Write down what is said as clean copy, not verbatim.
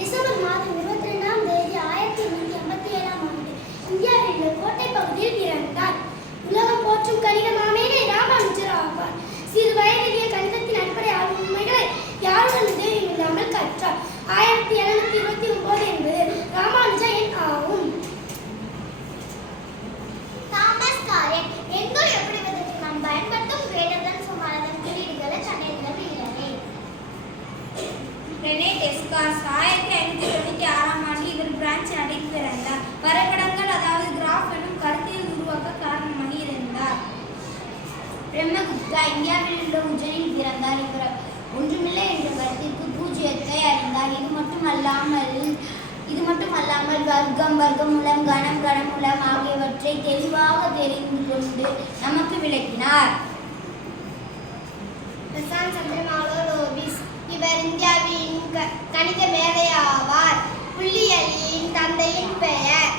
December மாதம் 22ஆம் தேதி 1887ஆம் ஆண்டு இந்தியாவில் உள்ள கோட்டை பகுதியில் பிறந்தார். உலகம் போற்றும் கணித மாமேதை ராமானுஜர் ஆவார். சிறு வயதிலேயே கணிதத்தின் அடிப்படை உண்மைகளை யாருடன் உதவியும் இல்லாமல் கற்றார். 1729 என்பது ராமானுஜ எண் ஆகும். தாமஸ் காரெட் எண்கள் எப்படி விதத்தில் நாம் பயன்படுத்தும் கிரேட்டர் சுமாரதன் குறியீடுகளை கண்டறிந்தது இல்லை. ரெனே டெஸ்கார்ஸ் 1596ஆம் ஆண்டு இவர் பிரான்ஸ் நாட்டில் பிறந்தார். வரைபடங்கள் அதாவது கிராஃப் எனும் கருத்தியல் உருவாக்க காரணமாக இருந்தார். பிரம்மகுப்தா இந்தியாவில் உள்ள உஜ்ஜைனில் பிறந்தார். இவர் ஒன்றுமில்லை என்ற கருத்திற்கு பூஜ்ஜியத்தை அறிந்தார். இது மட்டுமல்லாமல் வர்க்கம், வர்க்கமூலம், கணம், கணமூலம் ஆகியவற்றை தெளிவாக தெரிந்து கொண்டு நமக்கு விளக்கினார். பிரசாந்த் சந்திரமாலோ லோபிஸ் இவர் இந்தியாவின் கணித மேதை ஆவார். புள்ளியியலின் தந்தையின் பெயர்